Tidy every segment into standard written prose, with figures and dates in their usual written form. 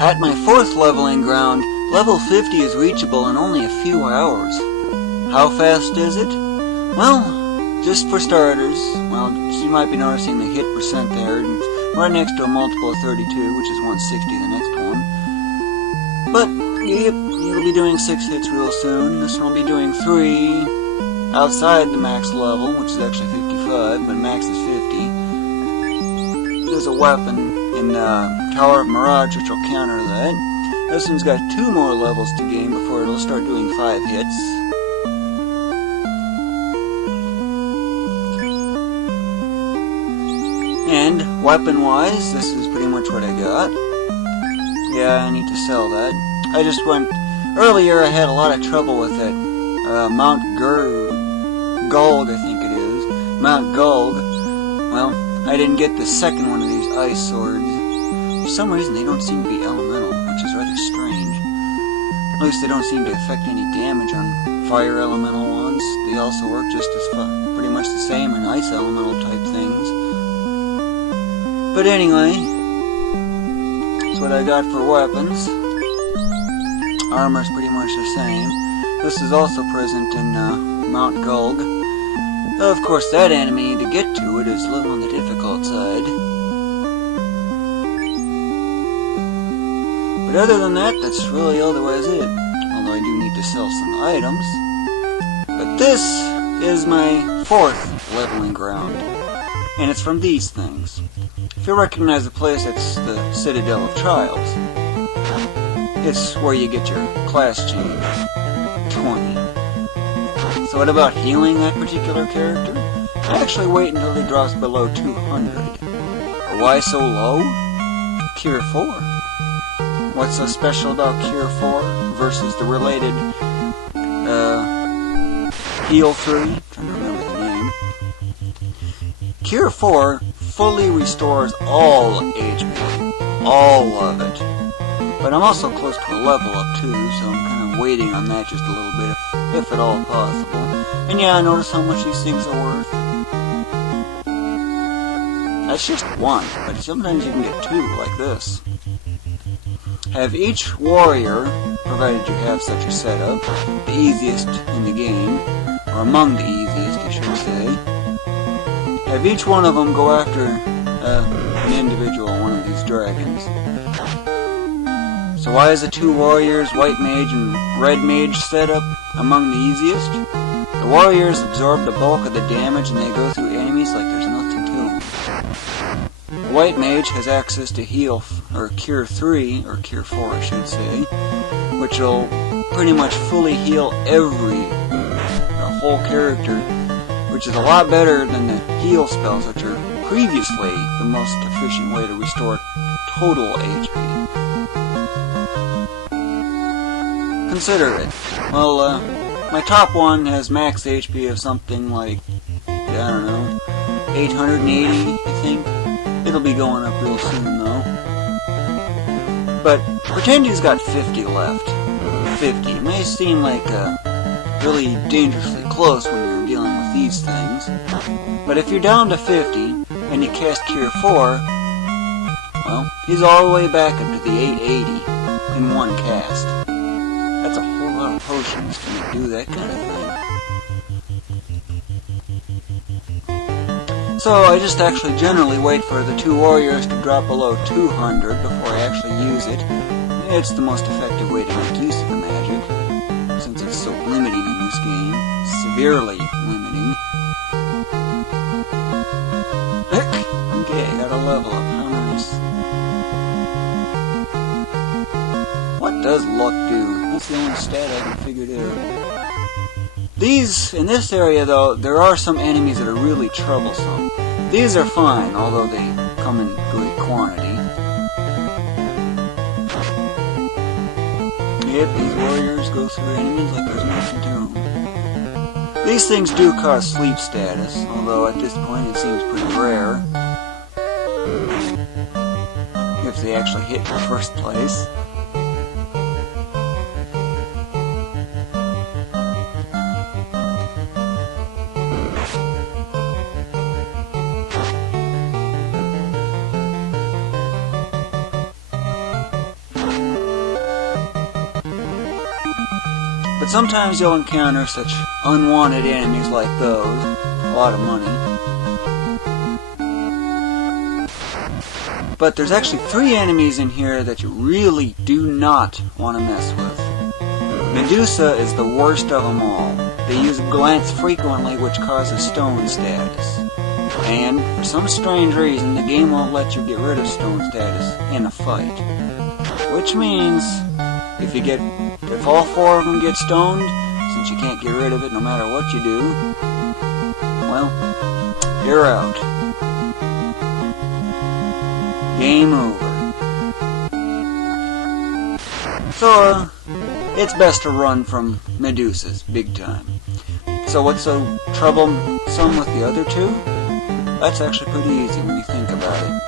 At my 4th leveling ground, level 50 is reachable in only a few hours. How fast is it? Well, just for starters, well, you might be noticing the hit percent there. It's right next to a multiple of 32, which is 160, the next one. But, yep, you'll be doing 6 hits real soon. This one will be doing 3 outside the max level, which is actually 55, but max is 50. There's a weapon in Tower of Mirage which will counter that. This one's got 2 more levels to gain before it'll start doing 5 hits. And weapon-wise, this is pretty much what I got. Yeah, I need to sell that. I just went... Earlier I had a lot of trouble with that Mount Gulg, I think it is. Mount Gulg. Well, I didn't get the second one of these ice swords. For some reason they don't seem to be elemental, which is rather strange. At least they don't seem to affect any damage on fire elemental ones. They also work just as pretty much the same in ice elemental type things. But anyway, that's what I got for weapons. Armor's pretty much the same. This is also present in Mount Gulg. Of course, that enemy, to get to it, is a little on the difficult side. But other than that, that's really otherwise it. Although I do need to sell some items. But this is my 4th leveling ground. And it's from these things. If you recognize the place, it's the Citadel of Trials. It's where you get your class change. 20. So what about healing that particular character? I actually wait until he drops below 200. Why so low? Cure 4. What's so special about Cure 4 versus the related Heal 3? I'm trying to remember the name. Cure 4 fully restores all HP. All of it. But I'm also close to a level up too, so I'm kind of waiting on that just a little bit, if at all possible. And yeah, I notice how much these things are worth. That's just 1, but sometimes you can get 2, like this. Have each warrior, provided you have such a setup, the easiest in the game, or among the easiest, I should say. Have each one of them go after an individual, one of these dragons. So why is the 2 warriors, white mage and red mage setup among the easiest? The warriors absorb the bulk of the damage and they go through enemies like there's nothing to them. The white mage has access to heal, or Cure 3, or Cure 4 I should say, which will pretty much fully heal the whole character, which is a lot better than the heal spells, which are previously the most efficient way to restore total HP. Consider it. Well, my top one has max HP of something like, I don't know, 880, I think. It'll be going up real soon, though. But pretend he's got 50 left. 50. It may seem like really dangerously close when you're dealing with these things. But if you're down to 50, and you cast Cure 4, well, he's all the way back up to the 880 in one cast. That's a whole lot of potions to do that kind of thing. So I just actually generally wait for the 2 warriors to drop below 200 before I actually use it. It's the most effective way to make use of the magic, since it's so limiting in this game. Severely limiting. Okay, I got a level up. How nice. What does luck do? That's the only stat I can figure out. These, in this area though, there are some enemies that are really troublesome. These are fine, although they come in great quantity. Yep, these warriors go through enemies like there's nothing to them. These things do cause sleep status, although at this point it seems pretty rare. If they actually hit in the first place. But sometimes you'll encounter such unwanted enemies like those. A lot of money. But there's actually 3 enemies in here that you really do not want to mess with. Medusa is the worst of them all. They use glance frequently, which causes stone status. And, for some strange reason, the game won't let you get rid of stone status in a fight. Which means, if all 4 of them get stoned, since you can't get rid of it no matter what you do, well, you're out. Game over. So, it's best to run from Medusas, big time. So what's so troublesome with the other 2? That's actually pretty easy when you think about it.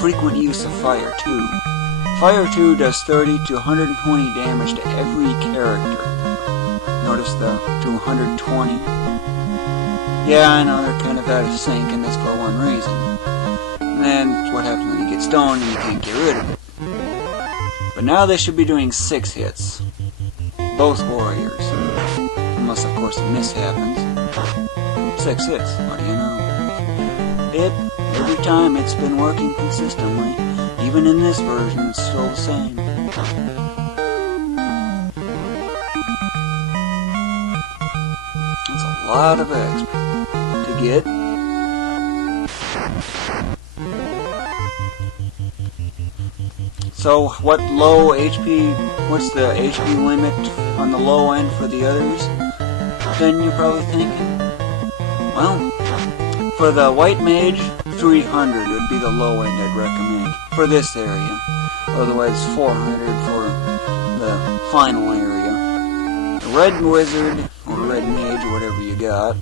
Frequent use of Fire 2. Fire 2 does 30 to 120 damage to every character. Notice the to 120. Yeah, I know they're kind of out of sync, and that's for one reason. And what happens when you get stoned and you can't get rid of it. But now they should be doing 6 hits. Both warriors. Unless, of course, a miss happens. 6 hits, what do you know? Every time it's been working consistently. Even in this version, it's still the same. It's a lot of XP to get. So, what's the HP limit on the low end for the others? Then you're probably thinking, well, for the white mage, 300 would be the low end I'd recommend for this area. Otherwise, 400 for the final area. The red wizard, or red mage, whatever you got.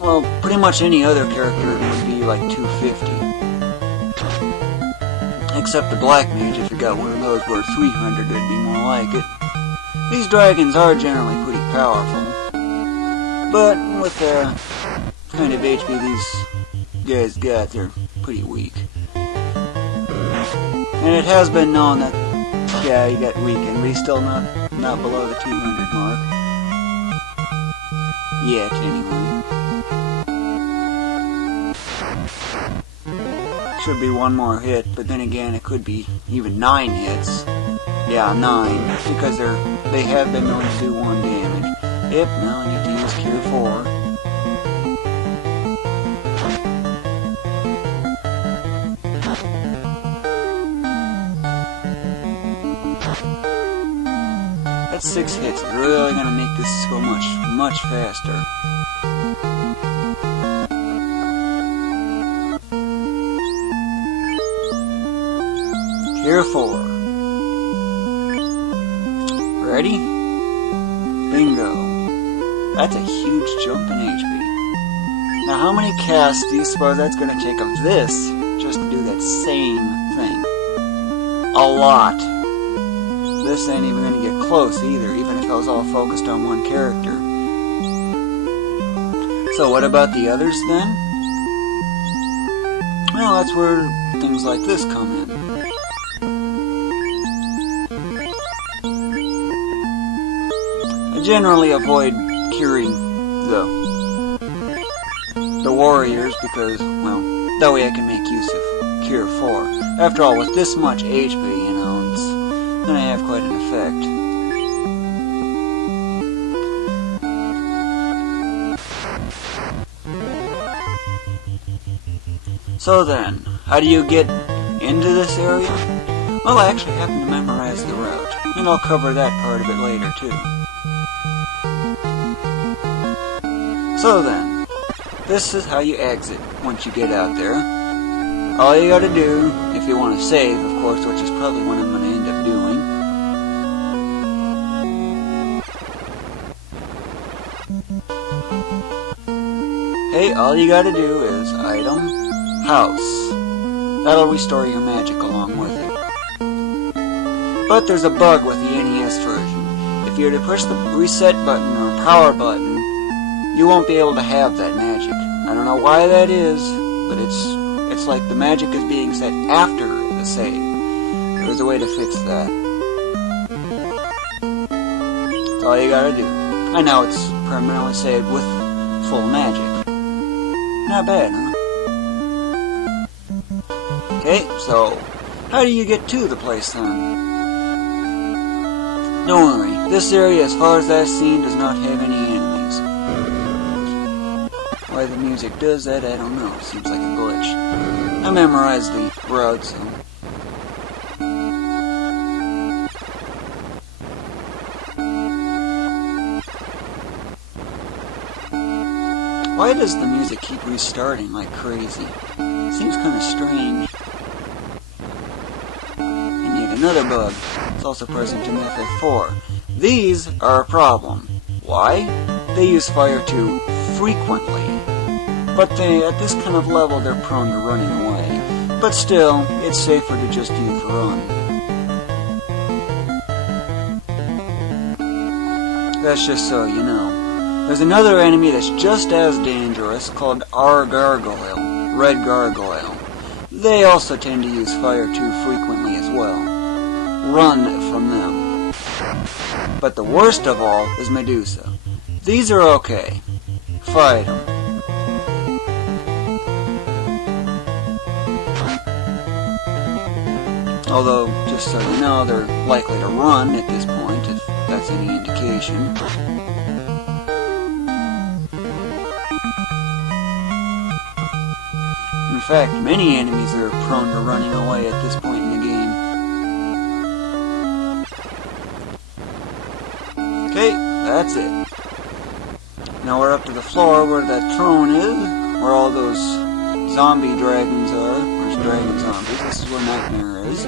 Well, pretty much any other character would be like 250. Except the black mage, if you got one of those where 300 would be more like it. These dragons are generally pretty powerful. But with the kind of HP these guys got, they're pretty weak. And it has been known that, yeah, he got weakened, but he's still not below the 200 mark. Yet, anyway. Should be one more hit, but then again, it could be even 9 hits. Yeah, 9, because they have been known to do 1 damage. Yep, now I need to use Cure 4. That 6 hits is really going to make this go much faster. Cure 4. Ready? Bingo. That's a huge jump in HP. Now how many casts do you suppose that's going to take of this just to do that same thing? A lot. This ain't even going to get close either, even if I was all focused on one character. So what about the others then? Well, that's where things like this come in. I generally avoid curing the warriors because, well, that way I can make use of Cure 4. After all, with this much HP, you know, it's gonna have quite an effect. So then, how do you get into this area? Well, I actually happen to memorize the route, and I'll cover that part of it later too. So then, this is how you exit once you get out there. All you gotta do, if you want to save, of course, which is probably what I'm gonna end up doing. Hey, all you gotta do is item, house. That'll restore your magic along with it. But there's a bug with the NES version. If you were to push the reset button or power button, you won't be able to have that magic. I don't know why that is, but it's like the magic is being set after the save. There's a way to fix that. That's all you gotta do. And now it's permanently saved with full magic. Not bad, huh? Okay, so how do you get to the place then? Don't worry, this area, as far as I've seen, does not have any enemies. Why the music does that, I don't know. Seems like a glitch. I memorized the route, so... Why does the music keep restarting like crazy? Seems kind of strange. And yet another bug. It's also present in FF4. These are a problem. Why? They use fire too frequently. But at this kind of level, they're prone to running away. But still, it's safer to just use run. That's just so you know. There's another enemy that's just as dangerous, called our gargoyle, red gargoyle. They also tend to use fire too frequently as well. Run from them. But the worst of all is Medusa. These are okay. Fight them. Although, just so you know, they're likely to run at this point, if that's any indication. In fact, many enemies are prone to running away at this point in the game. Okay, that's it. Now we're up to the floor where that throne is, where all those zombie dragons are. There's dragon zombies. This is where Nightmare is.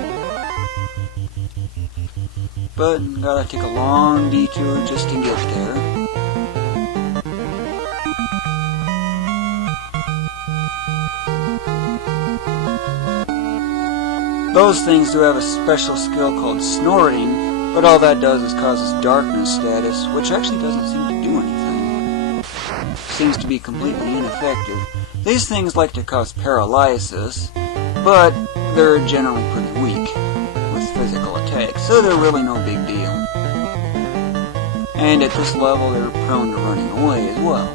But gotta take a long detour just to get there. Those things do have a special skill called snorting, but all that does is causes darkness status, which actually doesn't seem to do anything. Seems to be completely ineffective. These things like to cause paralysis, but they're generally pretty weak with physical attacks, so they're really no big deal. And at this level, they're prone to running away as well.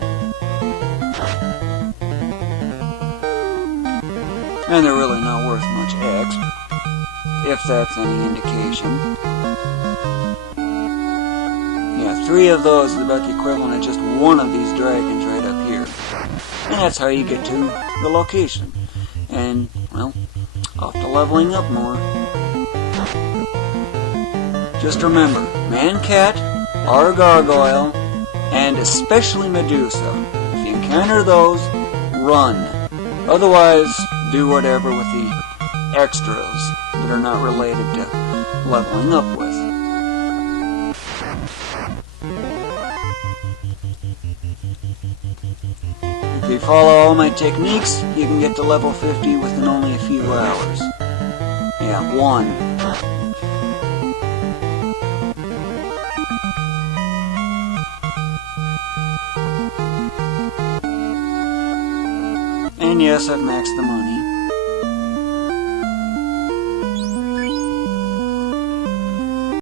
And they're really not worth much exp, if that's any indication. Yeah, 3 of those is about the equivalent of just one of these dragons right up here. And that's how you get to the location. And, well, off to leveling up more. Just remember, Mancat, our gargoyle, and especially Medusa. If you encounter those, run. Otherwise, do whatever with the extras that are not related to leveling up with. If you follow all my techniques, you can get to level 50 within only a few hours. Yeah, 1. And yes, I've maxed the money.